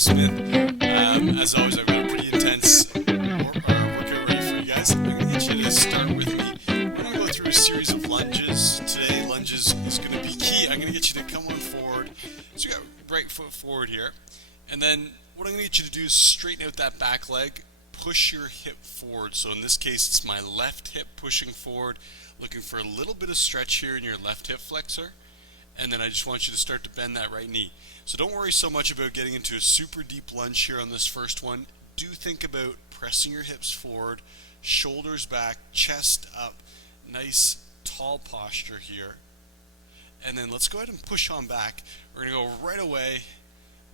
Smith. As always, I've got a pretty intense workout ready for you guys. I'm going to get you to start with me. We're going to go through a series of lunges. Today, lunges is going to be key. I'm going to get you to come on forward. So you got right foot forward here. And then what I'm going to get you to do is straighten out that back leg. Push your hip forward. So in this case, it's my left hip pushing forward, looking for a little bit of stretch here in your left hip flexor. And then I just want you to start to bend that right knee. So don't worry so much about getting into a super deep lunge here on this first one. Do think about pressing your hips forward, shoulders back, chest up, nice tall posture here. And then let's go ahead and push on back. We're going to go right away,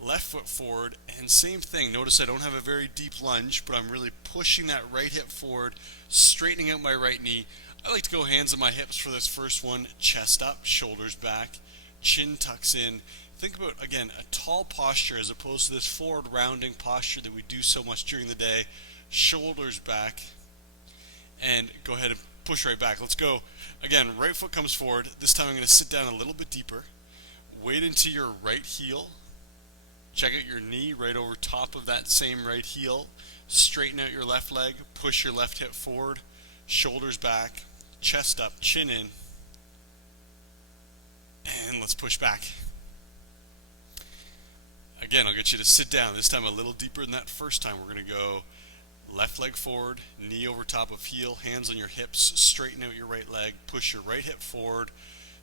left foot forward, and same thing. Notice I don't have a very deep lunge, but I'm really pushing that right hip forward, straightening out my right knee. I like to go hands on my hips for this first one, chest up, shoulders back, chin tucks in. Think about, again, a tall posture as opposed to this forward rounding posture that we do so much during the day. Shoulders back, and go ahead and push right back. Let's go. Again, right foot comes forward. This time I'm going to sit down a little bit deeper. Weight into your right heel. Check out your knee right over top of that same right heel. Straighten out your left leg. Push your left hip forward. Shoulders back. Chest up. Chin in. And let's push back. Again, I'll get you to sit down. This time a little deeper than that first time. We're going to go left leg forward, knee over top of heel, hands on your hips, straighten out your right leg, push your right hip forward,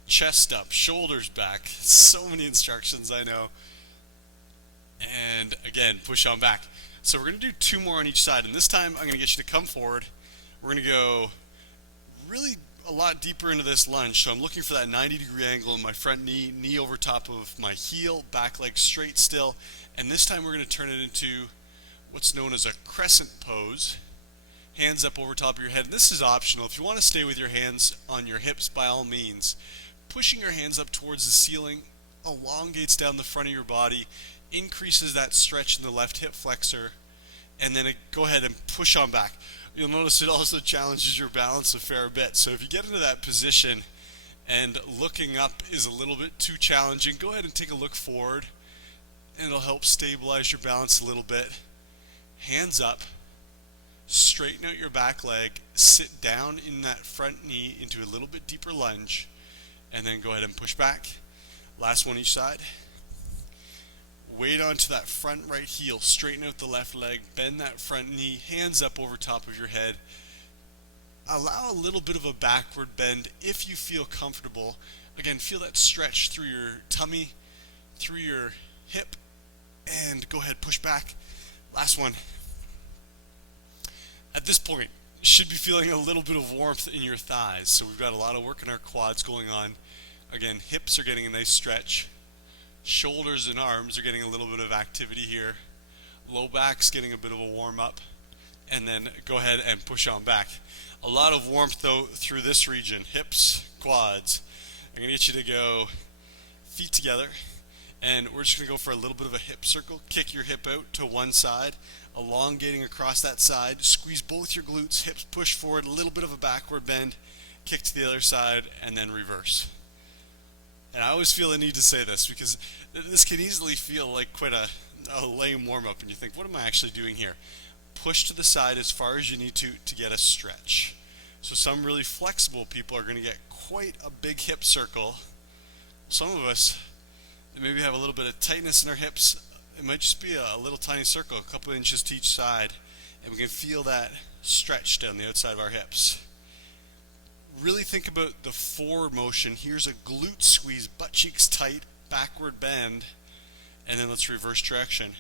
chest up, shoulders back. So many instructions, I know. And again, push on back. So we're going to do two more on each side, and this time I'm going to get you to come forward. We're going to go really a lot deeper into this lunge. So I'm looking for that 90-degree angle in my front knee, knee over top of my heel, back leg straight still. And this time we're going to turn it into what's known as a crescent pose. Hands up over top of your head. And this is optional. If you want to stay with your hands on your hips, by all means. Pushing your hands up towards the ceiling elongates down the front of your body, increases that stretch in the left hip flexor, and then go ahead and push on back. You'll notice it also challenges your balance a fair bit. So if you get into that position and looking up is a little bit too challenging, go ahead and take a look forward, and it'll help stabilize your balance a little bit. Hands up, straighten out your back leg, sit down in that front knee into a little bit deeper lunge, and then go ahead and push back. Last one each side. Weight onto that front right heel, straighten out the left leg, bend that front knee, hands up over top of your head. Allow a little bit of a backward bend if you feel comfortable. Again, feel that stretch through your tummy, through your hip, and go ahead, push back. Last one. At this point, you should be feeling a little bit of warmth in your thighs. So we've got a lot of work in our quads going on. Again, hips are getting a nice stretch. Shoulders and arms are getting a little bit of activity here. Low back's getting a bit of a warm up. And then go ahead and push on back. A lot of warmth though through this region. Hips, quads. I'm going to get you to go feet together. And we're just going to go for a little bit of a hip circle. Kick your hip out to one side, elongating across that side. Squeeze both your glutes, hips push forward, a little bit of a backward bend. Kick to the other side, and then reverse. And I always feel the need to say this because this can easily feel like quite a lame warm-up, and you think, what am I actually doing here? Push to the side as far as you need to get a stretch. So some really flexible people are going to get quite a big hip circle. Some of us maybe have a little bit of tightness in our hips. It might just be a little tiny circle, a couple inches to each side, and we can feel that stretch down the outside of our hips. Really think about the forward motion. Here's a glute squeeze, butt cheeks tight, backward bend, and then let's reverse direction.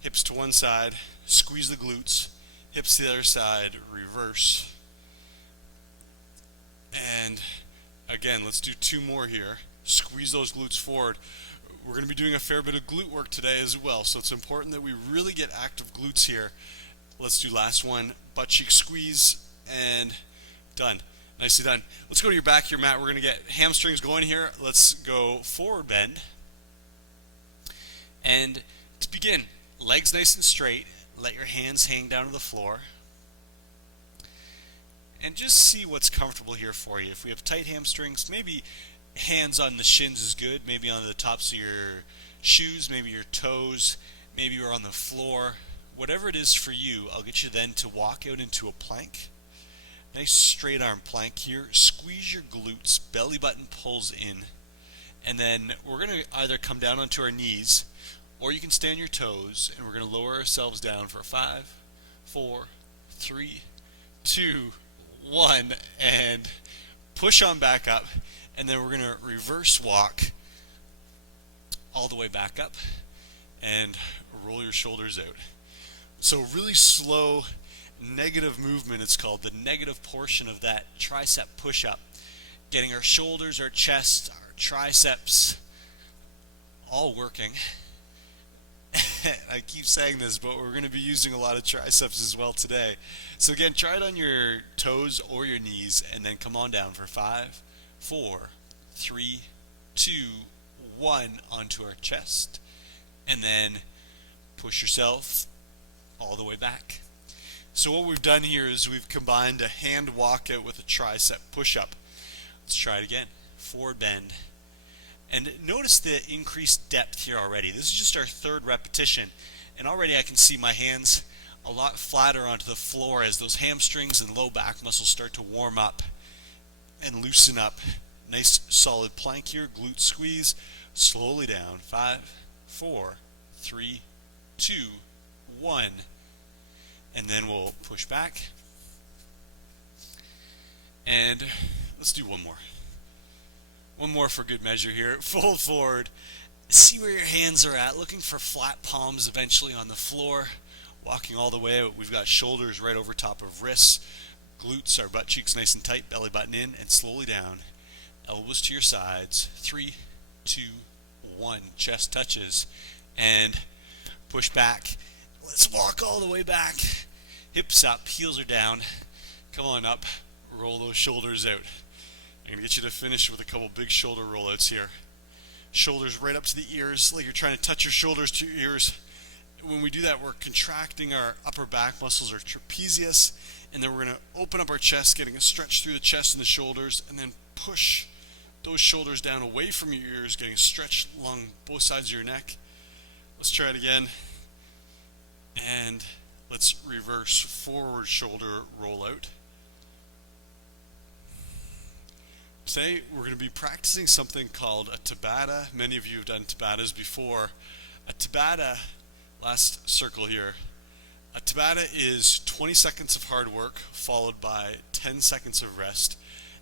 Hips to one side, squeeze the glutes, hips to the other side, reverse. And again, let's do two more here. Squeeze those glutes forward. We're going to be doing a fair bit of glute work today as well, so it's important that we really get active glutes here. Let's do last one, butt cheek squeeze, and done. Nicely done. Let's go to your back here, Matt. We're going to get hamstrings going here. Let's go forward bend. And to begin, legs nice and straight. Let your hands hang down to the floor. And just see what's comfortable here for you. If we have tight hamstrings, maybe hands on the shins is good, maybe on the tops of your shoes, maybe your toes, maybe you're on the floor, whatever it is for you. I'll get you then to walk out into a plank. Nice straight arm plank here. Squeeze your glutes, belly button pulls in. And then we're going to either come down onto our knees, or you can stay on your toes, and we're going to lower ourselves down for 5, 4, 3, 2, 1, and push on back up. And then we're going to reverse walk all the way back up and roll your shoulders out. So really slow negative movement, it's called, the negative portion of that tricep push-up. Getting our shoulders, our chest, our triceps all working. I keep saying this, but we're going to be using a lot of triceps as well today. So again, try it on your toes or your knees, and then come on down for 5, 4, 3, 2, 1 onto our chest, and then push yourself all the way back. So what we've done here is we've combined a hand walkout with a tricep push-up. Let's try it again. Forward bend. And notice the increased depth here already. This is just our third repetition, and already I can see my hands a lot flatter onto the floor as those hamstrings and low back muscles start to warm up and loosen up. Nice solid plank here, glute squeeze, slowly down. 5, 4, 3, 2, 1. And then we'll push back. And let's do one more. One more for good measure here. Fold forward. See where your hands are at. Looking for flat palms eventually on the floor. Walking all the way out. We've got shoulders right over top of wrists. Glutes, our butt cheeks nice and tight. Belly button in and slowly down. Elbows to your sides. 3, 2, 1. Chest touches. And push back. Let's walk all the way back. Hips up, heels are down. Come on up. Roll those shoulders out. I'm going to get you to finish with a couple big shoulder rollouts here. Shoulders right up to the ears, like you're trying to touch your shoulders to your ears. When we do that, we're contracting our upper back muscles, our trapezius, and then we're going to open up our chest, getting a stretch through the chest and the shoulders, and then push those shoulders down away from your ears, getting a stretch along both sides of your neck. Let's try it again. And let's reverse forward shoulder roll out. Today we're going to be practicing something called a Tabata. Many of you have done Tabatas before. A Tabata, last circle here, a Tabata is 20 seconds of hard work followed by 10 seconds of rest,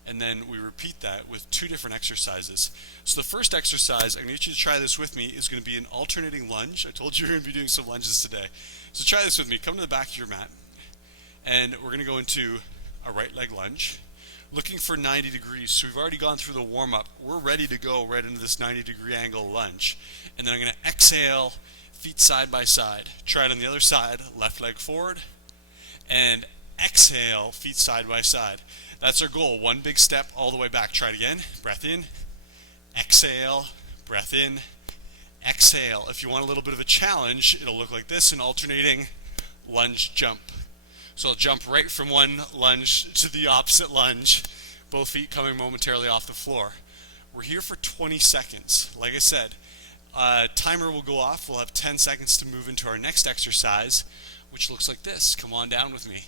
and then we repeat that with 2 different exercises. So the first exercise, I'm going to get you to try this with me, is going to be an alternating lunge. I told you we're going to be doing some lunges today. So try this with me. Come to the back of your mat, and we're going to go into a right leg lunge, looking for 90 degrees. So we've already gone through the warm-up. We're ready to go right into this 90-degree angle lunge. And then I'm going to exhale, feet side by side. Try it on the other side, left leg forward, and exhale, feet side by side. That's our goal. One big step all the way back. Try it again. Breath in, exhale, breath in, exhale. If you want a little bit of a challenge, it'll look like this, an alternating lunge jump. So I'll jump right from one lunge to the opposite lunge, both feet coming momentarily off the floor. We're here for 20 seconds. Like I said, timer will go off. We'll have 10 seconds to move into our next exercise, which looks like this. Come on down with me.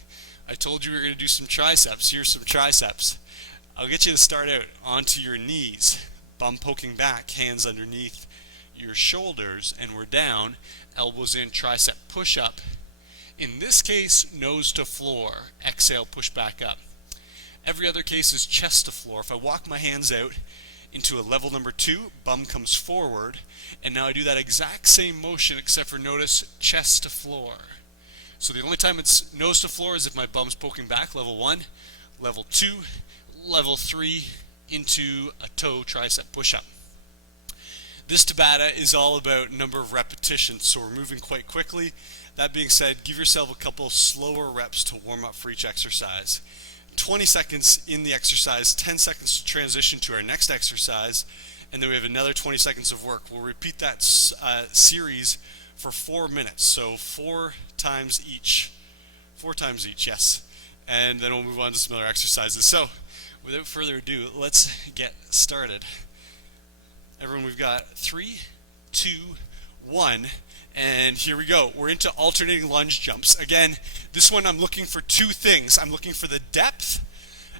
I told you we were going to do some triceps. Here's some triceps. I'll get you to start out onto your knees, bum poking back, hands underneath your shoulders, and we're down, elbows in, tricep push up. In this case, nose to floor, exhale, push back up. Every other case is chest to floor. If I walk my hands out into a level number 2, bum comes forward, and now I do that exact same motion except for notice chest to floor. So the only time it's nose to floor is if my bum's poking back, level 1, level 2, level 3, into a toe tricep push up. This Tabata is all about number of repetitions, so we're moving quite quickly. That being said, give yourself a couple slower reps to warm up for each exercise. 20 seconds in the exercise, 10 seconds to transition to our next exercise, and then we have another 20 seconds of work. We'll repeat that series for 4 minutes, so 4 times each. 4 times each, yes. And then we'll move on to some other exercises. So, without further ado, let's get started. Everyone, we've got 3, 2, 1, and here we go. We're into alternating lunge jumps. Again, this one I'm looking for two things. I'm looking for the depth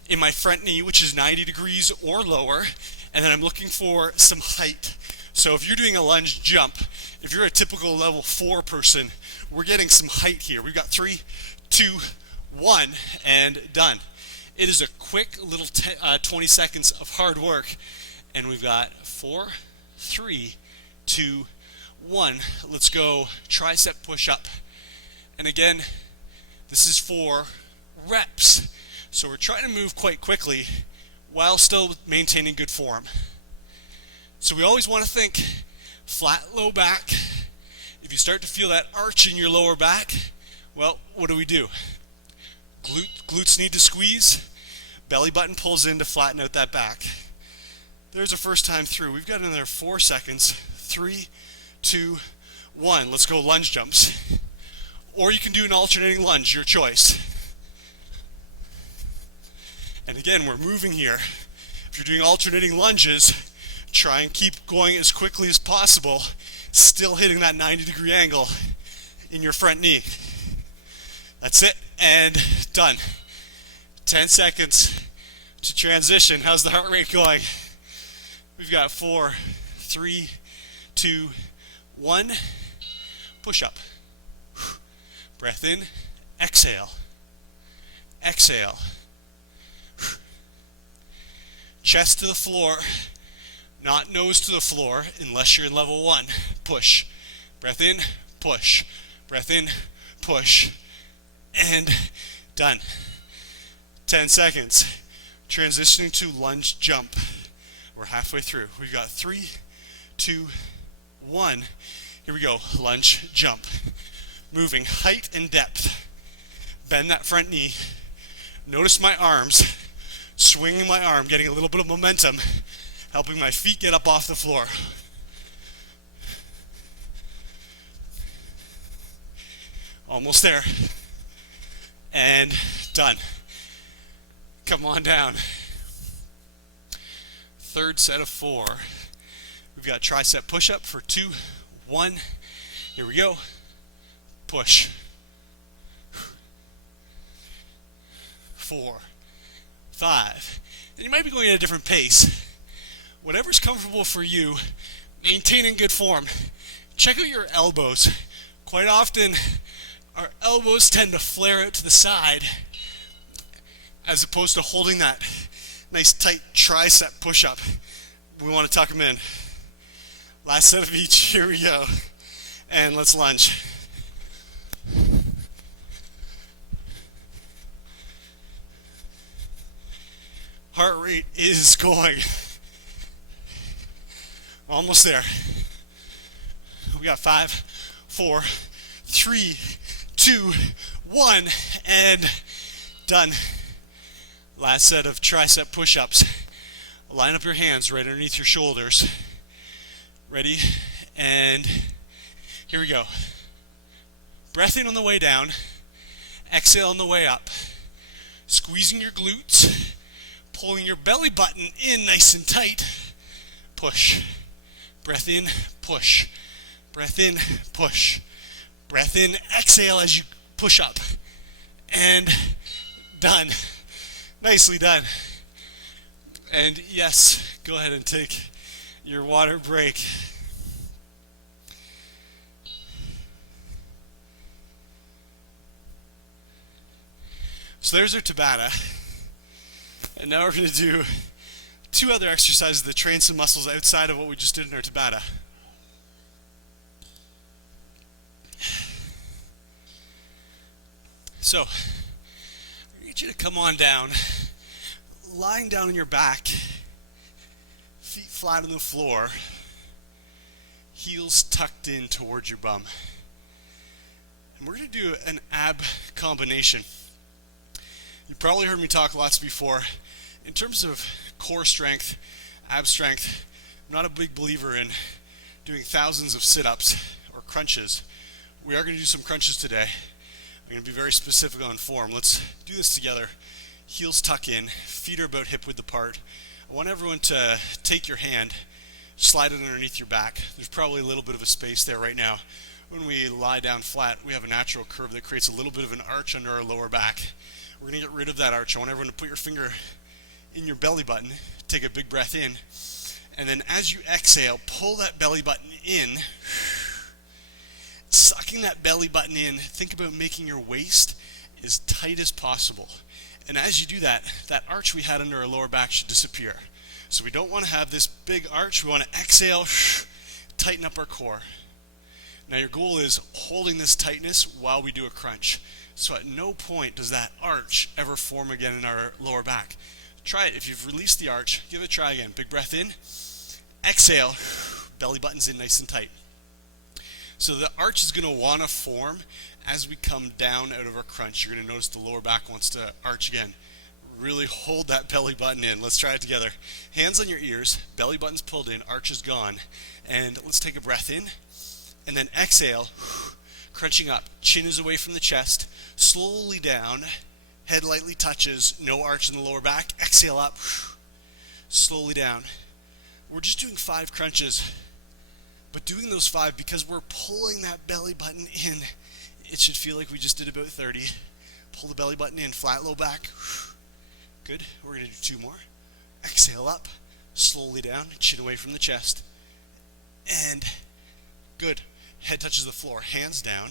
in my front knee, which is 90 degrees or lower, and then I'm looking for some height. So if you're doing a lunge jump, if you're a typical level 4 person, we're getting some height here. We've got 3, 2, 1, and done. It is a quick little 20 seconds of hard work, and we've got 4, 3, 2, 1. Let's go tricep push-up. And again, this is for reps. So we're trying to move quite quickly while still maintaining good form. So we always want to think flat low back. If you start to feel that arch in your lower back, well, what do? Glutes need to squeeze. Belly button pulls in to flatten out that back. There's our first time through. We've got another 4 seconds. 3, 2, 1. Let's go lunge jumps. Or you can do an alternating lunge, your choice. And again, we're moving here. If you're doing alternating lunges, try and keep going as quickly as possible, still hitting that 90-degree angle in your front knee. That's it, and done. 10 seconds to transition. How's the heart rate going? We've got 4, 3, 2, 1. Push up. Breath in, exhale. Exhale. Chest to the floor, not nose to the floor unless you're in level 1. Push. Breath in, push. Breath in, push. And done. 10 seconds. Transitioning to lunge jump. We're halfway through. We've got 3, 2, 1. Here we go. Lunge jump. Moving height and depth. Bend that front knee. Notice my arms. Swinging my arm, getting a little bit of momentum, helping my feet get up off the floor. Almost there. And done. Come on down. Third set of 4. We've got tricep push-up for 2, 1. Here we go. Push. 4, 5. And you might be going at a different pace. Whatever's comfortable for you, maintaining good form. Check out your elbows. Quite often, our elbows tend to flare out to the side as opposed to holding that nice tight tricep push-up. We want to tuck them in. Last set of each. Here we go. And let's lunge. Heart rate is going. Almost there. We got 5, 4, 3, 2, 1, and done. Last set of tricep push-ups. Line up your hands right underneath your shoulders. Ready? And here we go. Breath in on the way down. Exhale on the way up. Squeezing your glutes. Pulling your belly button in nice and tight. Push. Breath in, push. Breath in, push. Breath in, exhale as you push up. And done. Nicely done. And yes, go ahead and take your water break. So there's our Tabata. And now we're going to do 2 other exercises that train some muscles outside of what we just did in our Tabata. So, I need you to come on down, lying down on your back, feet flat on the floor, heels tucked in towards your bum. And we're going to do an ab combination. You probably heard me talk lots before. In terms of core strength, ab strength, I'm not a big believer in doing thousands of sit-ups or crunches. We are going to do some crunches today. I'm going to be very specific on form. Let's do this together. Heels tuck in, feet are about hip width apart. I want everyone to take your hand, slide it underneath your back. There's probably a little bit of a space there right now. When we lie down flat, we have a natural curve that creates a little bit of an arch under our lower back. We're going to get rid of that arch. I want everyone to put your finger in your belly button, take a big breath in, and then as you exhale, pull that belly button in. Sucking that belly button in, think about making your waist as tight as possible. And as you do that, that arch we had under our lower back should disappear. So we don't want to have this big arch. We want to exhale, tighten up our core. Now your goal is holding this tightness while we do a crunch. So at no point does that arch ever form again in our lower back. Try it. If you've released the arch, give it a try again. Big breath in, exhale, belly button's in nice and tight. So the arch is going to want to form as we come down out of our crunch. You're going to notice the lower back wants to arch again. Really hold that belly button in. Let's try it together. Hands on your ears, belly button's pulled in, arch is gone. And let's take a breath in, and then exhale, crunching up. Chin is away from the chest, slowly down, head lightly touches, no arch in the lower back. Exhale up, slowly down. We're just doing 5 crunches, but doing those 5 because we're pulling that belly button in. It should feel like we just did about 30. Pull the belly button in, flat low back. Good. We're going to do 2 more. Exhale up, slowly down, chin away from the chest. And good. Head touches the floor, hands down,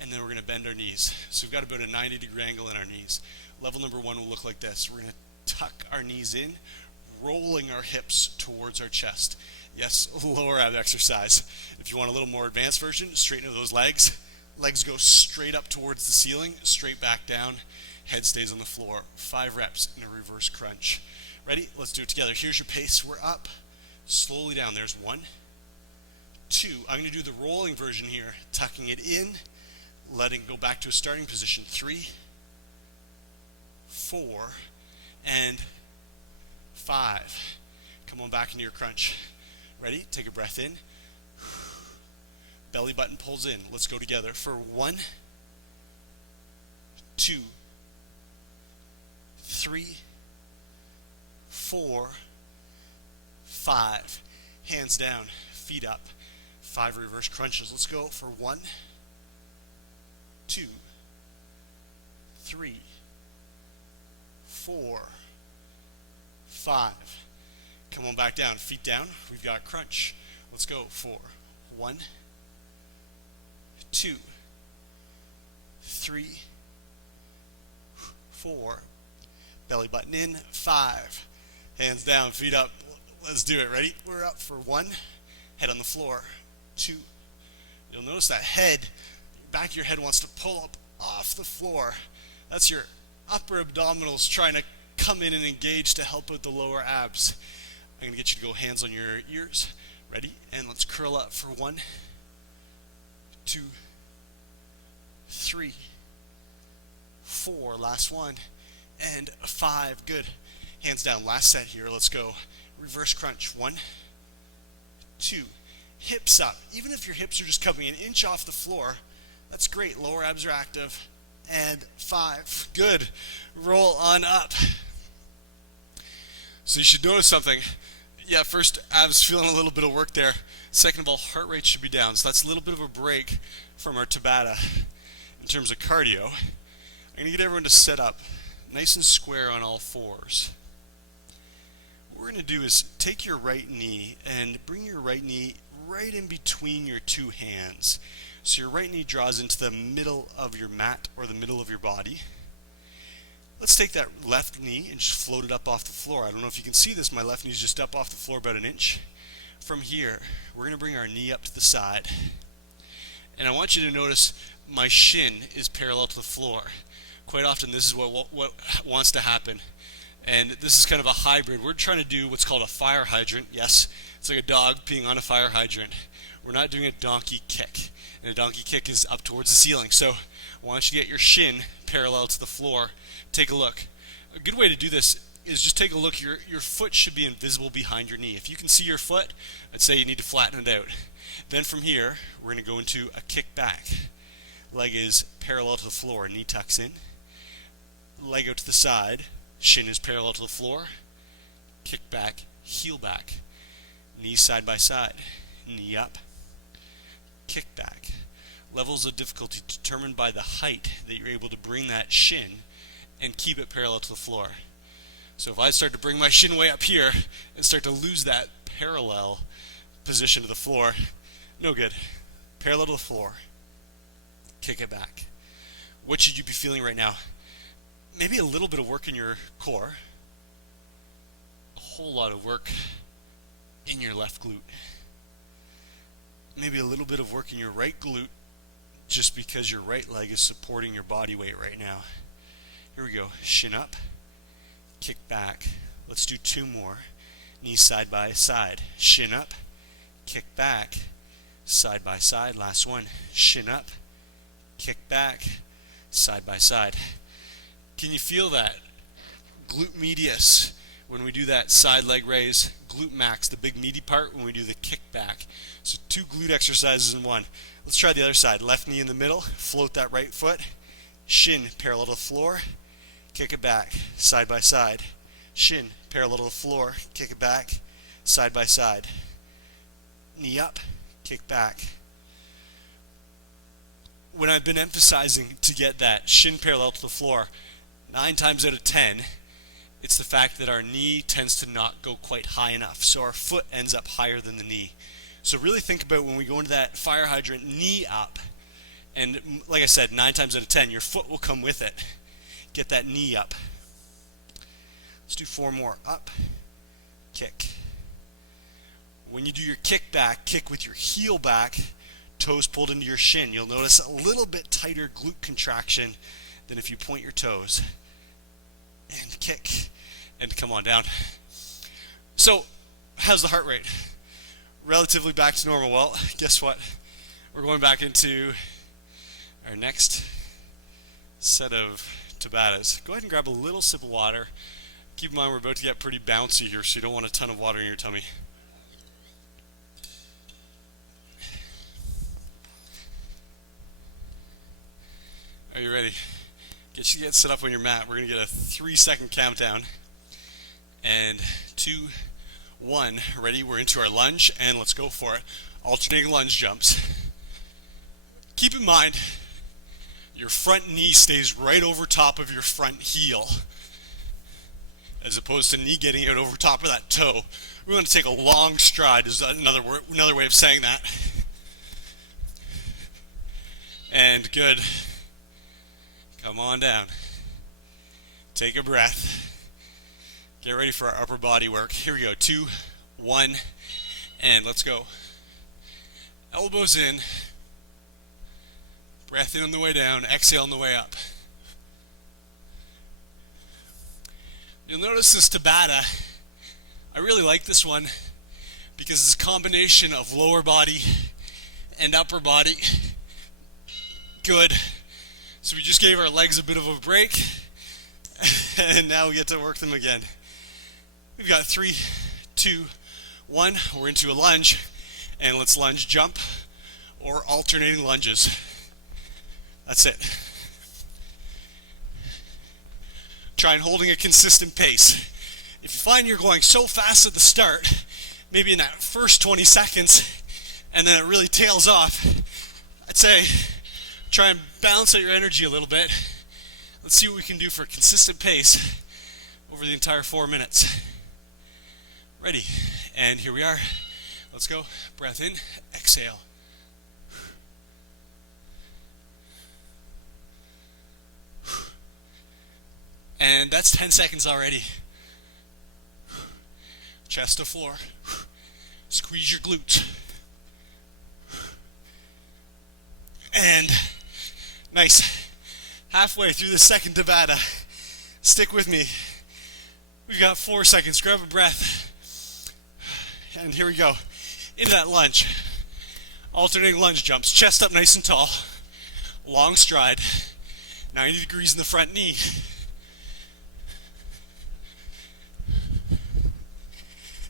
and then we're going to bend our knees. So we've got about a 90-degree angle in our knees. Level number 1 will look like this. We're going to tuck our knees in, rolling our hips towards our chest. Yes, lower ab exercise. If you want a little more advanced version, straighten those legs. Legs go straight up towards the ceiling, straight back down. Head stays on the floor. 5 reps in a reverse crunch. Ready? Let's do it together. Here's your pace. We're up. Slowly down. There's 1, 2. I'm going to do the rolling version here. Tucking it in, letting it go back to a starting position. 3, 4, and 5. Come on back into your crunch. Ready? Take a breath in. Belly button pulls in. Let's go together for 1, 2, 3, 4, 5. Hands down, feet up. 5 reverse crunches. Let's go for 1, 2, 3, 4, 5. Come on back down, feet down. We've got crunch. Let's go for 1, 2, 3, 4. Belly button in. 5. Hands down, feet up. Let's do it. Ready? We're up for 1. Head on the floor. 2. You'll notice that head, back of your head wants to pull up off the floor. That's your upper abdominals trying to come in and engage to help out the lower abs. I'm going to get you to go hands on your ears. Ready? And let's curl up for 1, 2, 3, 4. Last one. And 5. Good. Hands down. Last set here. Let's go. Reverse crunch. 1, 2. Hips up. Even if your hips are just coming an inch off the floor, that's great. Lower abs are active. And 5. Good. Roll on up. So you should notice something. Yeah, first, abs feeling a little bit of work there. Second of all, heart rate should be down. So that's a little bit of a break from our Tabata in terms of cardio. I'm going to get everyone to sit up nice and square on all 4s. What we're going to do is take your right knee and bring your right knee right in between your 2 hands. So your right knee draws into the middle of your mat or the middle of your body. Let's take that left knee and just float it up off the floor. I don't know if you can see this, my left knee is just up off the floor about an inch. From here, we're going to bring our knee up to the side. And I want you to notice my shin is parallel to the floor. Quite often this is what wants to happen. And this is kind of a hybrid. We're trying to do what's called a fire hydrant. Yes, it's like a dog peeing on a fire hydrant. We're not doing a donkey kick. And a donkey kick is up towards the ceiling. So I want you to get your shin parallel to the floor. Take a look. A good way to do this is just take a look. Your foot should be invisible behind your knee. If you can see your foot, I'd say you need to flatten it out. Then from here, we're going to go into a kick back. Leg is parallel to the floor. Knee tucks in. Leg out to the side. Shin is parallel to the floor. Kick back. Heel back. Knees side by side. Knee up. Kick back. Levels of difficulty determined by the height that you're able to bring that shin and keep it parallel to the floor. So if I start to bring my shin way up here and start to lose that parallel position to the floor, no good. Parallel to the floor. Kick it back. What should you be feeling right now? Maybe a little bit of work in your core. A whole lot of work in your left glute. Maybe a little bit of work in your right glute just because your right leg is supporting your body weight right now. Here we go. Shin up. Kick back. Let's do 2 more. Knees side by side. Shin up. Kick back. Side by side. Last one. Shin up. Kick back. Side by side. Can you feel that? Glute medius when we do that side leg raise. Glute max, the big meaty part, when we do the kick back. So 2 glute exercises in one. Let's try the other side. Left knee in the middle. Float that right foot. Shin parallel to the floor. Kick it back. Side by side. Shin parallel to the floor. Kick it back. Side by side. Knee up. Kick back. When I've been emphasizing to get that shin parallel to the floor, 9 times out of 10, it's the fact that our knee tends to not go quite high enough. So our foot ends up higher than the knee. So really think about when we go into that fire hydrant, knee up. And like I said, 9 times out of 10, your foot will come with it. Get that knee up. Let's do 4 more. Up, kick. When you do your kick back, kick with your heel back, toes pulled into your shin. You'll notice a little bit tighter glute contraction than if you point your toes. And kick. And come on down. So, how's the heart rate? Relatively back to normal. Well, guess what? We're going back into our next set of Tabatas. Go ahead and grab a little sip of water. Keep in mind we're about to get pretty bouncy here, so you don't want a ton of water in your tummy. Are you ready? Get set up on your mat. We're going to get a 3-second countdown. And 2, 1. Ready? We're into our lunge, and let's go for it. Alternating lunge jumps. Keep in mind, your front knee stays right over top of your front heel, as opposed to knee getting out over top of that toe. We're going to take a long stride, is another way of saying that. And good. Come on down. Take a breath. Get ready for our upper body work. Here we go. 2, 1, and let's go. Elbows in. Breath in on the way down. Exhale on the way up. You'll notice this Tabata. I really like this one because it's a combination of lower body and upper body. Good. So we just gave our legs a bit of a break, and now we get to work them again. We've got 3, 2, 1. We're into a lunge, and let's lunge jump or alternating lunges. That's it. Try and holding a consistent pace. If you find you're going so fast at the start, maybe in that first 20 seconds, and then it really tails off, I'd say try and balance out your energy a little bit. Let's see what we can do for a consistent pace over the entire 4 minutes. Ready? And here we are. Let's go. Breath in, exhale. And that's 10 seconds already. Chest to floor. Squeeze your glutes. And nice. Halfway through the second Tabata. Stick with me. We've got 4 seconds. Grab a breath. And here we go. Into that lunge. Alternating lunge jumps. Chest up nice and tall. Long stride. 90 degrees in the front knee.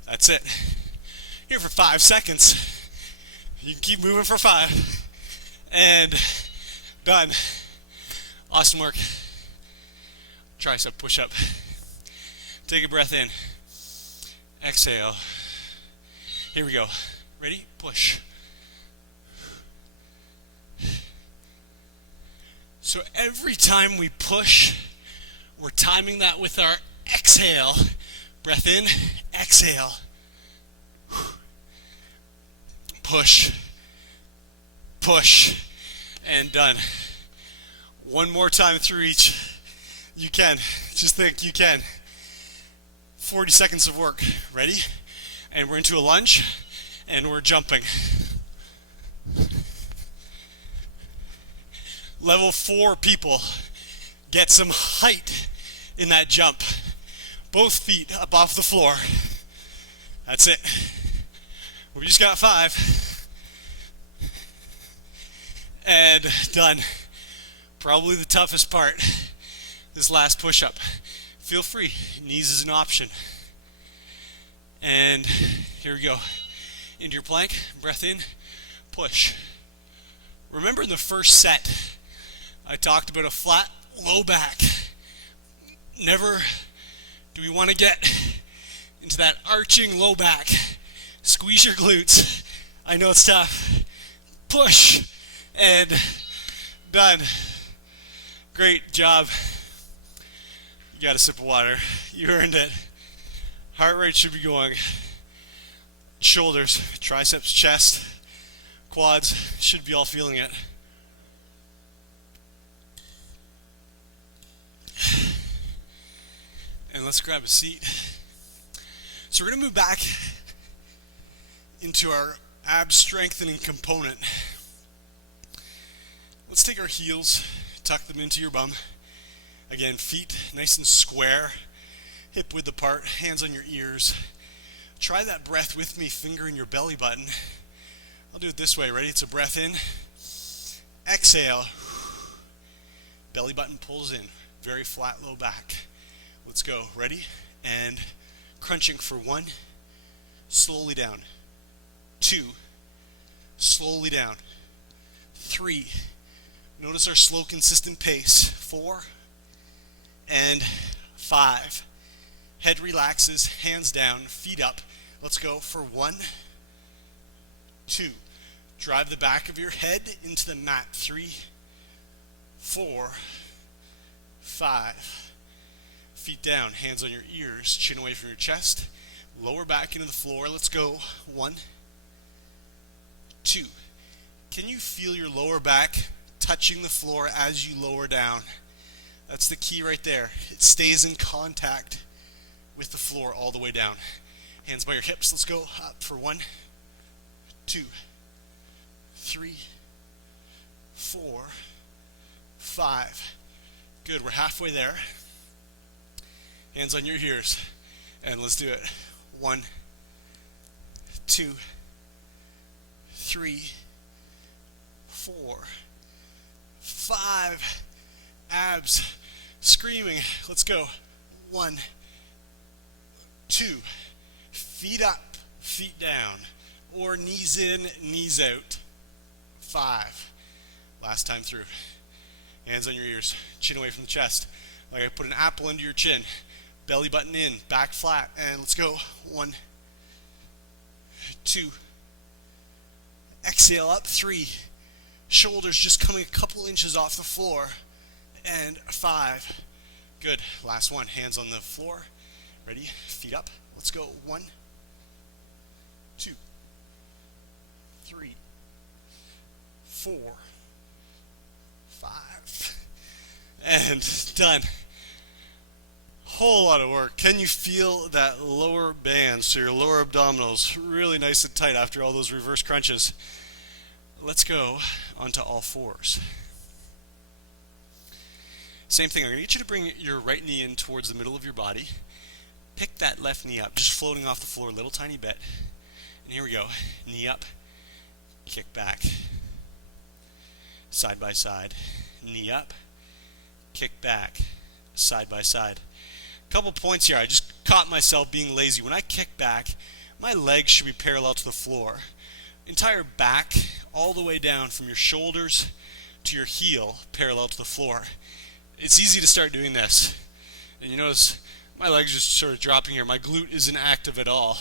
That's it. Here for 5 seconds. You can keep moving for 5. And done. Awesome work. Tricep push-up. Take a breath in. Exhale. Here we go. Ready? Push. So every time we push, we're timing that with our exhale. Breath in, exhale. Push, push, and done. One more time through each. You can. Just think you can. 40 seconds of work. Ready? And we're into a lunge, and we're jumping. Level 4 people, get some height in that jump. Both feet up off the floor. That's it. We just got 5. And done. Probably the toughest part, this last push-up. Feel free, knees is an option. And here we go. Into your plank, breath in, push. Remember in the first set, I talked about a flat, low back. Never do we want to get into that arching low back. Squeeze your glutes. I know it's tough. Push, and done. Great job. You got a sip of water. You earned it. Heart rate should be going. Shoulders, triceps, chest, quads should be all feeling it. And let's grab a seat. So we're going to move back into our ab strengthening component. Let's take our heels, tuck them into your bum. Again, feet nice and square, hip width apart, hands on your ears. Try that breath with me, finger in your belly button. I'll do it this way, ready? It's a breath in, exhale, belly button pulls in, very flat low back. Let's go, ready? And crunching for 1, slowly down, 2, slowly down, 3, notice our slow consistent pace, 4, and 5. Head relaxes, hands down, feet up. Let's go for 1, 2. Drive the back of your head into the mat. 3, 4, 5. Feet down, hands on your ears, chin away from your chest. Lower back into the floor. Let's go. 1, 2. Can you feel your lower back touching the floor as you lower down? That's the key right there. It stays in contact with the floor all the way down. Hands by your hips. Let's go up for 1, 2, 3, 4, 5. Good, we're halfway there. Hands on your ears. And let's do it. 1, 2, 3, 4, 5. Abs screaming. Let's go. 1, 2. Feet up, feet down. Or knees in, knees out. 5. Last time through. Hands on your ears. Chin away from the chest. Like I put an apple under your chin. Belly button in, back flat. And let's go. 1, 2. Exhale up. 3. Shoulders just coming a couple inches off the floor. And 5. Good. Last one. Hands on the floor. Ready? Feet up. Let's go. 1, 2, 3, 4, 5. And done. Whole lot of work. Can you feel that lower band, so your lower abdominals really nice and tight after all those reverse crunches? Let's go onto all fours. Same thing, I'm going to get you to bring your right knee in towards the middle of your body. Pick that left knee up, just floating off the floor a little tiny bit. And here we go. Knee up, kick back. Side by side. Knee up, kick back. Side by side. Couple points here. I just caught myself being lazy. When I kick back, my legs should be parallel to the floor. Entire back, all the way down from your shoulders to your heel, parallel to the floor. It's easy to start doing this. And you notice my legs just sort of dropping here. My glute isn't active at all.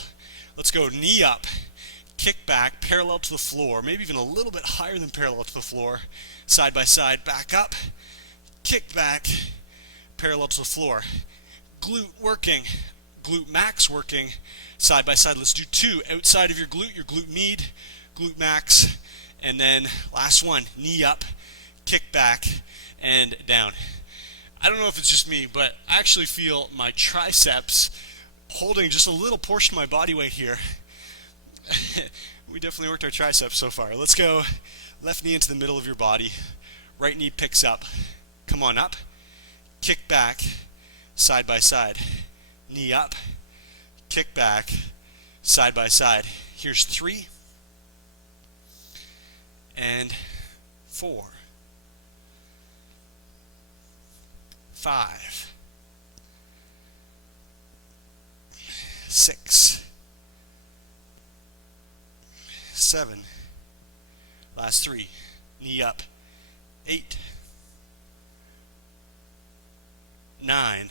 Let's go knee up, kick back, parallel to the floor, maybe even a little bit higher than parallel to the floor, side by side, back up, kick back, parallel to the floor. Glute working, glute max working, side by side. Let's do 2 outside of your glute med, glute max, and then last one, knee up, kick back, and down. I don't know if it's just me, but I actually feel my triceps holding just a little portion of my body weight here. We definitely worked our triceps so far. Let's go left knee into the middle of your body, right knee picks up. Come on up, kick back, side by side, knee up, kick back, side by side. Here's 3 and 4, 5, 6, 7, last 3, knee up, 8, 9,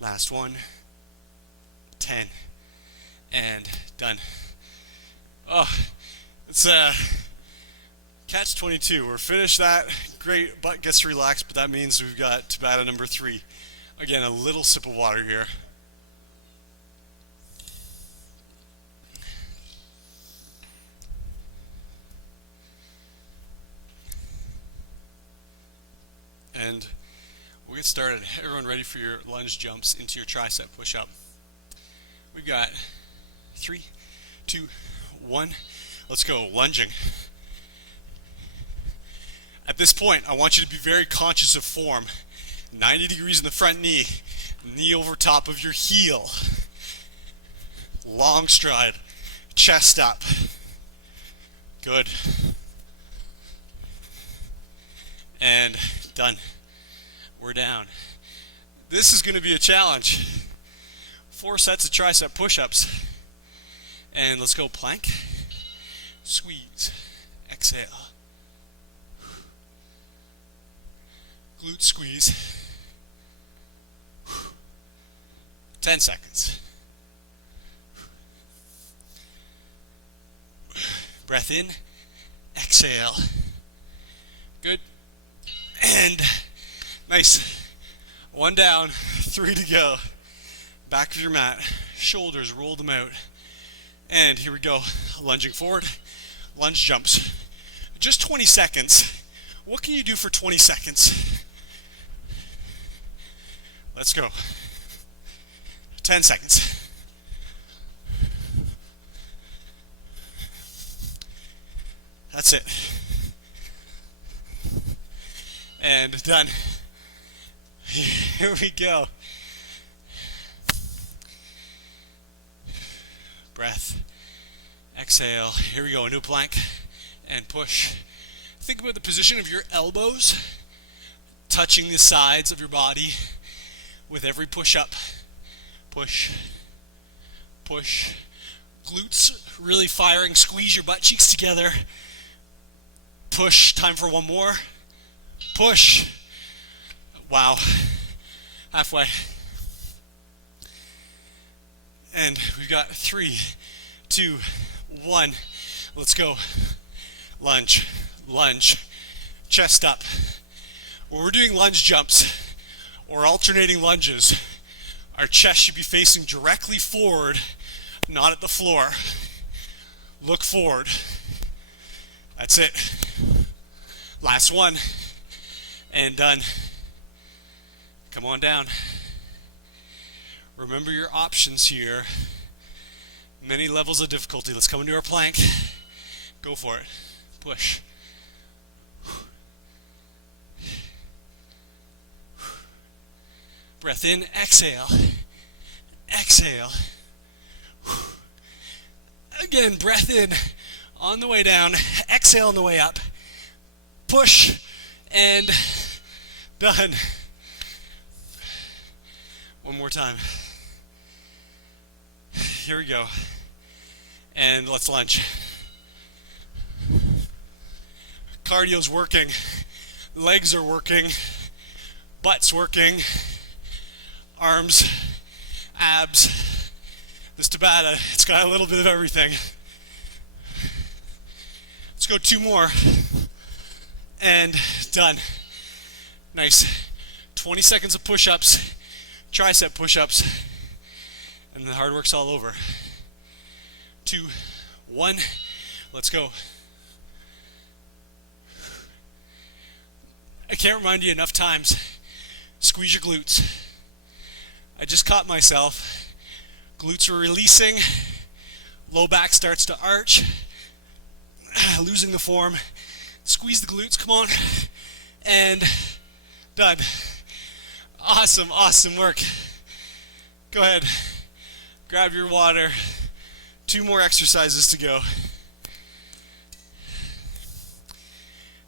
last one, 10, and done. Oh, it's catch 22. We're finished that. Great, butt gets relaxed, but that means we've got Tabata number 3. Again, a little sip of water here. And we'll get started. Everyone ready for your lunge jumps into your tricep push-up. We've got 3, 2, 1. Let's go. Lunging. At this point, I want you to be very conscious of form. 90 degrees in the front knee, knee over top of your heel. Long stride, chest up. Good. And done. We're down. This is going to be a challenge. 4 sets of tricep push-ups. And let's go plank. Squeeze. Exhale. Glute squeeze. 10 seconds. Breath in. Exhale. Good. And nice. 1 down, 3 to go. Back of your mat. Shoulders, roll them out. And here we go. Lunging forward. Lunge jumps. Just 20 seconds. What can you do for 20 seconds? Let's go. 10 seconds. That's it. And done. Here we go. Breath. Exhale. Here we go. A new plank. And push. Think about the position of your elbows touching the sides of your body with every push-up. Push. Push. Glutes really firing. Squeeze your butt cheeks together. Push. Time for 1 more. Push. Wow. Halfway. And we've got 3, 2, 1. Let's go. Lunge. Lunge. Chest up. When we're doing lunge jumps or alternating lunges, our chest should be facing directly forward, not at the floor. Look forward. That's it. Last one. And done. Come on down. Remember your options here. Many levels of difficulty. Let's come into our plank. Go for it. Push. Breath in, exhale. Exhale. Again, breath in on the way down. Exhale on the way up. Push and done. One more time. Here we go. And let's lunge. Cardio's working. Legs are working. Butt's working. Arms, abs. This Tabata, it's got a little bit of everything. Let's go 2 more. And done. Nice. 20 seconds of push-ups, tricep push-ups, and the hard work's all over. 2, 1, let's go. I can't remind you enough times, squeeze your glutes. I just caught myself. Glutes are releasing, low back starts to arch, losing the form. Squeeze the glutes, come on, and done. Awesome, awesome work. Go ahead, grab your water. 2 more exercises to go.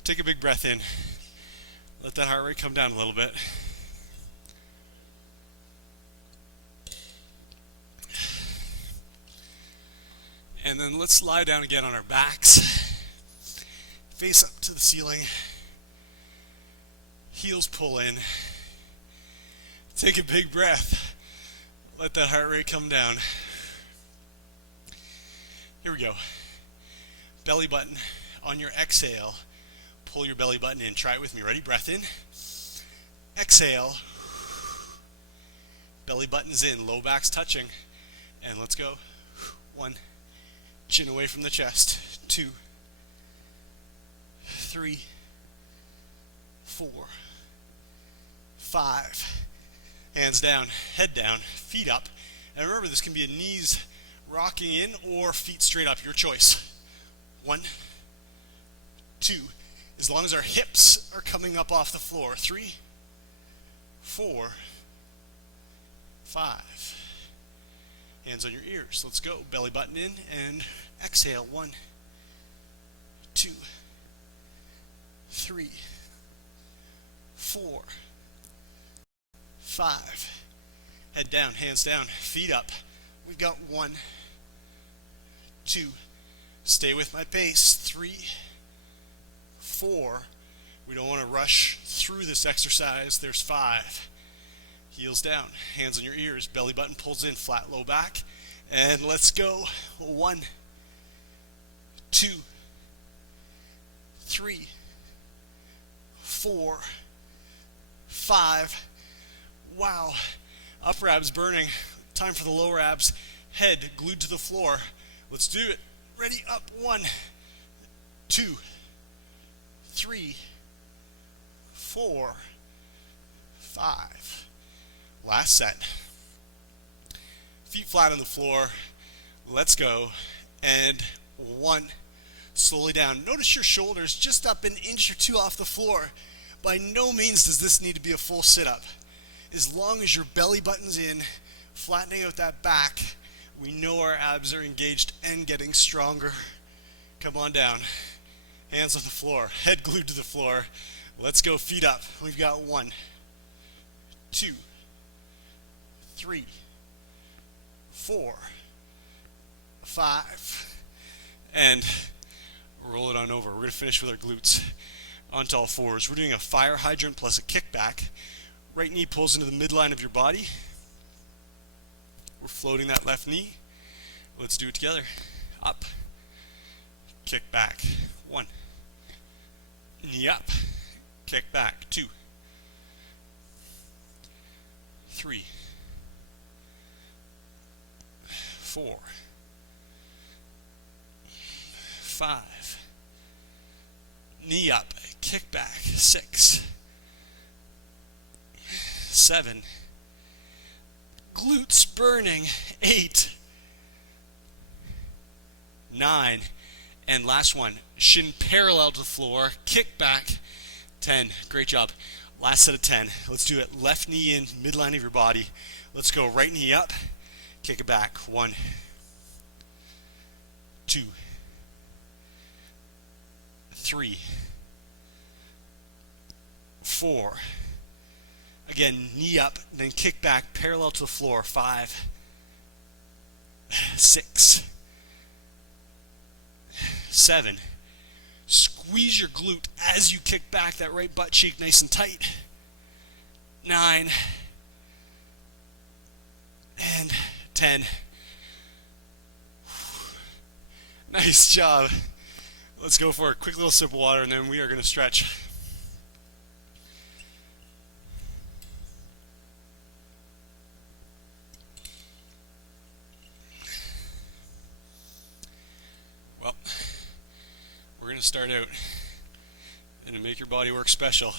Take a big breath in. Let that heart rate come down a little bit. And then let's lie down again on our backs. Face up to the ceiling. Heels pull in. Take a big breath. Let that heart rate come down. Here we go. Belly button. On your exhale, pull your belly button in. Try it with me. Ready? Breath in. Exhale. Belly button's in. Low back's touching. And let's go. 1. Chin away from the chest. 2, 3, 4, 5. Hands down, head down, feet up. And remember, this can be a knees rocking in or feet straight up, your choice. 1, 2, as long as our hips are coming up off the floor. 3, 4, 5. Hands on your ears. Let's go. Belly button in and exhale. 1, 2, 3, 4, 5. Head down, hands down, feet up. We've got 1, 2. Stay with my pace. 3, 4. We don't want to rush through this exercise. There's 5. Heels down, hands on your ears, belly button pulls in, flat low back, and let's go. 1, 2, 3, 4, 5. Wow, upper abs burning. Time for the lower abs. Head glued to the floor. Let's do it. Ready, up. 1, 2, 3, 4, 5. Last set. Feet flat on the floor. Let's go. And 1. Slowly down. Notice your shoulders just up 1 inch or 2 off the floor. By no means does this need to be a full sit-up. As long as your belly button's in, flattening out that back, we know our abs are engaged and getting stronger. Come on down. Hands on the floor. Head glued to the floor. Let's go, feet up. We've got 1, 2, 3, 4, 5, and roll it on over. We're going to finish with our glutes onto all fours. We're doing a fire hydrant plus a kickback. Right knee pulls into the midline of your body. We're floating that left knee. Let's do it together. Up, kick back. 1, knee up, kick back. 2, 3, 4, 5. Knee up, kick back. 6, 7. Glutes burning. 8, 9. And last one, shin parallel to the floor, kick back. 10. Great job. Last set of 10. Let's do it. Left knee in, midline of your body. Let's go. Right knee up, kick it back. 1, 2, 3, 4. Again, knee up, then kick back, parallel to the floor. 5, 6, 7. Squeeze your glute as you kick back, that right butt cheek nice and tight. 9, and 10. Nice job. Let's go for a quick little sip of water and then we are going to stretch. Well, we're going to start out and to make your body work special,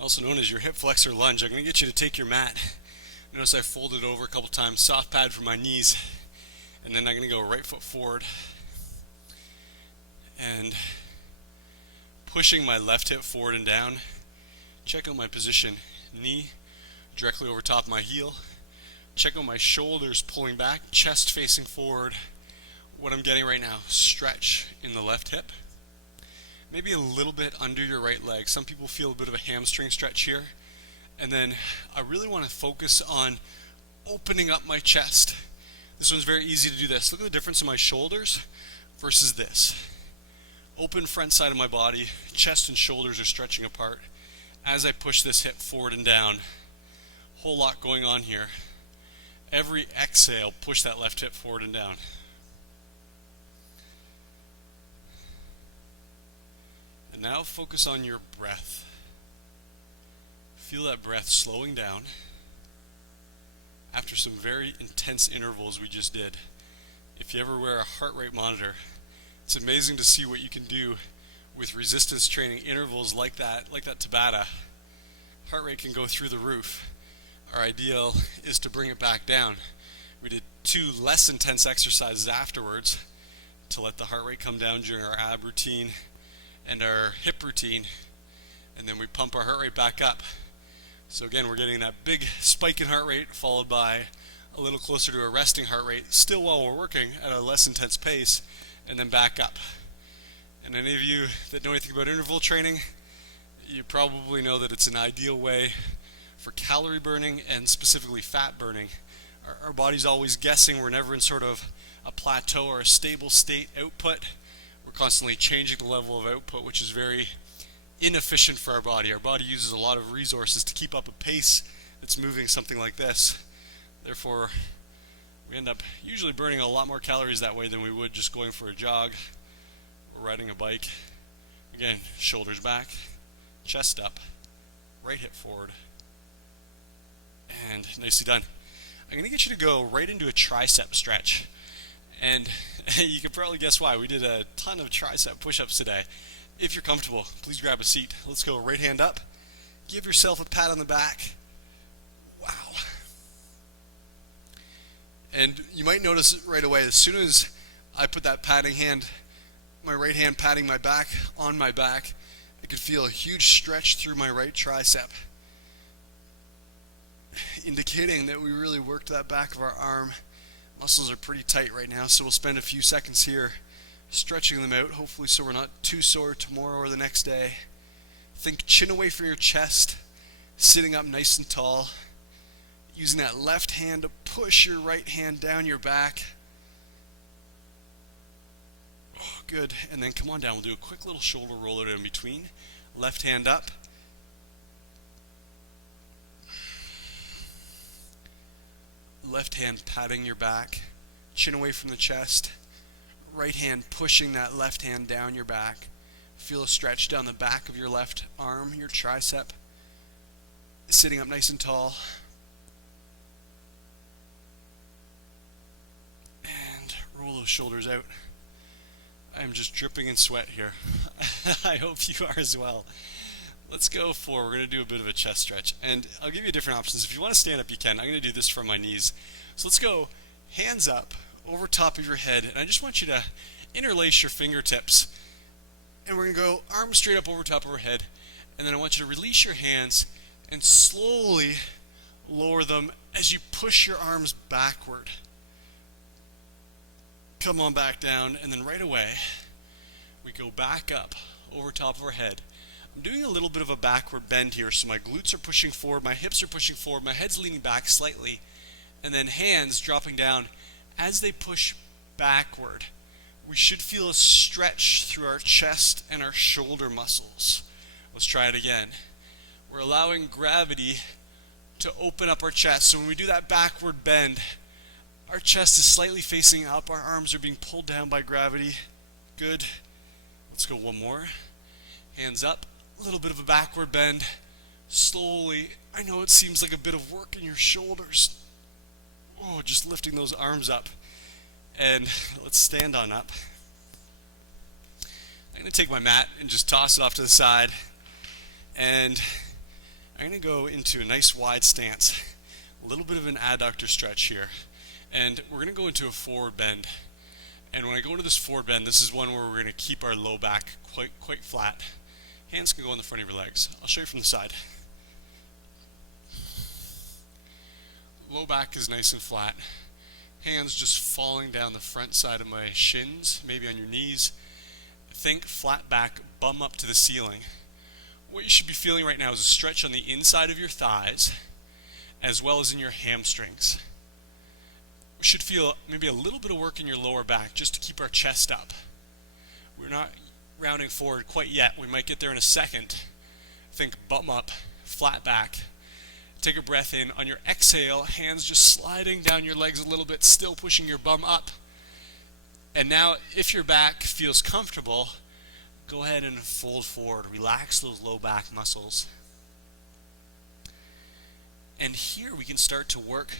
also known as your hip flexor lunge. I'm going to get you to take your mat. Notice I folded over a couple times, soft pad for my knees, and then I'm going to go right foot forward and pushing my left hip forward and down. Check out my position, knee directly over top of my heel. Check out my shoulders pulling back, chest facing forward. What I'm getting right now, stretch in the left hip. Maybe a little bit under your right leg. Some people feel a bit of a hamstring stretch here. And then I really want to focus on opening up my chest. This one's very easy to do this. Look at the difference in my shoulders versus this. Open front side of my body, chest and shoulders are stretching apart. As I push this hip forward and down, whole lot going on here. Every exhale, push that left hip forward and down. And now focus on your breath. Feel that breath slowing down after some very intense intervals we just did. If you ever wear a heart rate monitor, it's amazing to see what you can do with resistance training intervals like that Tabata. Heart rate can go through the roof. Our ideal is to bring it back down. We did 2 less intense exercises afterwards to let the heart rate come down during our ab routine and our hip routine, and then we pump our heart rate back up. So again, we're getting that big spike in heart rate followed by a little closer to a resting heart rate, still while we're working at a less intense pace, and then back up. And any of you that know anything about interval training, you probably know that it's an ideal way for calorie burning and specifically fat burning. Our body's always guessing. We're never in sort of a plateau or a stable state output. We're constantly changing the level of output, which is very inefficient for our body. Our body uses a lot of resources to keep up a pace that's moving something like this. Therefore, we end up usually burning a lot more calories that way than we would just going for a jog or riding a bike. Again, shoulders back, chest up, right hip forward, and nicely done. I'm going to get you to go right into a tricep stretch. And you can probably guess why. We did a ton of tricep push-ups today. If you're comfortable, please grab a seat. Let's go right hand up. Give yourself a pat on the back. Wow. And you might notice right away, as soon as I put that patting hand, my right hand patting my back, on my back, I could feel a huge stretch through my right tricep, indicating that we really worked that back of our arm. Muscles are pretty tight right now, so we'll spend a few seconds here stretching them out, hopefully so we're not too sore tomorrow or the next day. Think chin away from your chest, sitting up nice and tall, using that left hand to push your right hand down your back. Oh, good. And then come on down. We'll do a quick little shoulder roller in between. Left hand up. Left hand patting your back, chin away from the chest. Right hand pushing that left hand down your back. Feel a stretch down the back of your left arm, your tricep. Sitting up nice and tall. And roll those shoulders out. I'm just dripping in sweat here. I hope you are as well. Let's go for, we're going to do a bit of a chest stretch. And I'll give you different options. If you want to stand up, you can. I'm going to do this from my knees. So let's go hands up over top of your head. And I just want you to interlace your fingertips. And we're going to go arms straight up over top of our head. And then I want you to release your hands and slowly lower them as you push your arms backward. Come on back down, and then right away we go back up over top of our head. I'm doing a little bit of a backward bend here, so my glutes are pushing forward, my hips are pushing forward, my head's leaning back slightly, and then hands dropping down as they push backward. We should feel a stretch through our chest and our shoulder muscles. Let's try it again. We're allowing gravity to open up our chest. So when we do that backward bend, our chest is slightly facing up, our arms are being pulled down by gravity. Good. Let's go one more. Hands up, a little bit of a backward bend. Slowly, I know it seems like a bit of work in your shoulders. Oh, just lifting those arms up. And let's stand on up. I'm going to take my mat and just toss it off to the side. And I'm going to go into a nice wide stance. A little bit of an adductor stretch here. And we're going to go into a forward bend. And when I go into this forward bend, this is one where we're going to keep our low back quite flat. Hands can go in the front of your legs. I'll show you from the side. Low back is nice and flat. Hands just falling down the front side of my shins, maybe on your knees. Think flat back, bum up to the ceiling. What you should be feeling right now is a stretch on the inside of your thighs, as well as in your hamstrings. We should feel maybe a little bit of work in your lower back just to keep our chest up. We're not rounding forward quite yet. We might get there in a second. Think bum up, flat back. Take a breath in. On your exhale, hands just sliding down your legs a little bit, still pushing your bum up. And now, if your back feels comfortable, go ahead and fold forward. Relax those low back muscles. And here we can start to work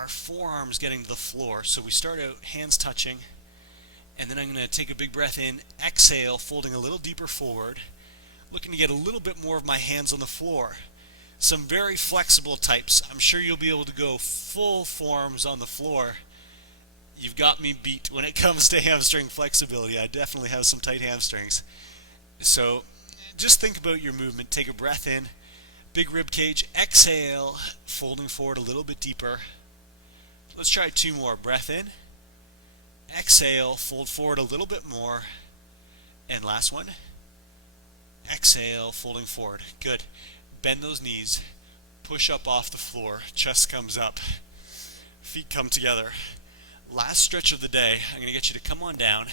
our forearms getting to the floor. So we start out hands touching, and then I'm going to take a big breath in, exhale, folding a little deeper forward, looking to get a little bit more of my hands on the floor. Some very flexible types. I'm sure you'll be able to go full forms on the floor. You've got me beat when it comes to hamstring flexibility. I definitely have some tight hamstrings. So just think about your movement. Take a breath in, big rib cage, exhale, folding forward a little bit deeper. Let's try two more. Breath in, exhale, fold forward a little bit more, and last one, exhale, folding forward. Good. Bend those knees, push up off the floor, chest comes up, feet come together. Last stretch of the day, I'm going to get you to come on down.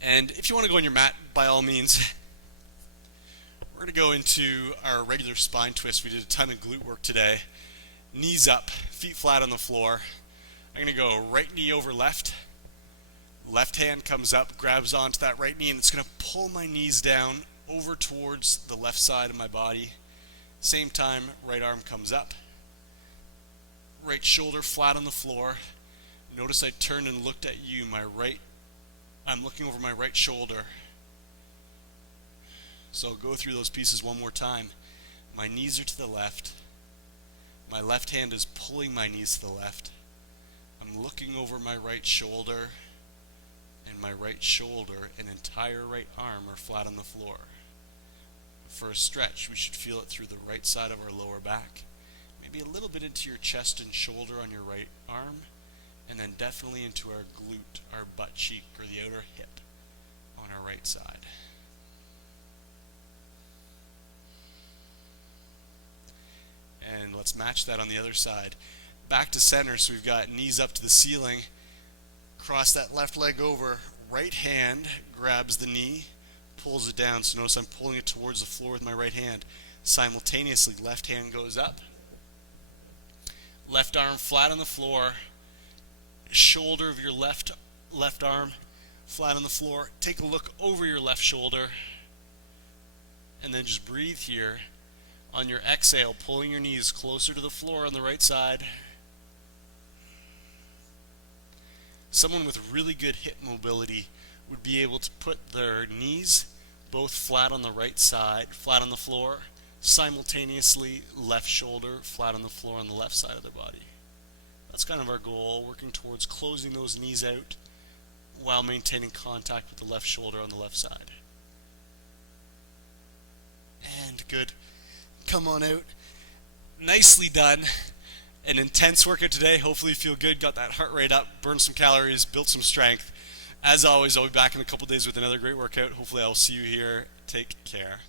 And if you want to go on your mat, by all means, we're going to go into our regular spine twist. We did a ton of glute work today. Knees up, feet flat on the floor. I'm going to go right knee over left. Left hand comes up, grabs onto that right knee, and it's going to pull my knees down over towards the left side of my body. Same time, right arm comes up. Right shoulder flat on the floor. Notice I turned and looked at you. I'm looking over my right shoulder. So I'll go through those pieces one more time. My knees are to the left. My left hand is pulling my knees to the left. I'm looking over my right shoulder, and my right shoulder and entire right arm are flat on the floor. For a stretch, we should feel it through the right side of our lower back, maybe a little bit into your chest and shoulder on your right arm, and then definitely into our glute, our butt cheek, or the outer hip on our right side. And let's match that on the other side. Back to center, so we've got knees up to the ceiling. Cross that left leg over. Right hand grabs the knee, pulls it down. So notice I'm pulling it towards the floor with my right hand. Simultaneously, left hand goes up. Left arm flat on the floor. Shoulder of your left arm flat on the floor. Take a look over your left shoulder. And then just breathe here. On your exhale, pulling your knees closer to the floor on the right side. Someone with really good hip mobility would be able to put their knees both flat on the right side, flat on the floor, simultaneously left shoulder flat on the floor on the left side of their body. That's kind of our goal, working towards closing those knees out while maintaining contact with the left shoulder on the left side. And good. Come on out. Nicely done. An intense workout today. Hopefully you feel good, got that heart rate up, burned some calories, built some strength. As always, I'll be back in a couple days with another great workout. Hopefully I'll see you here. Take care.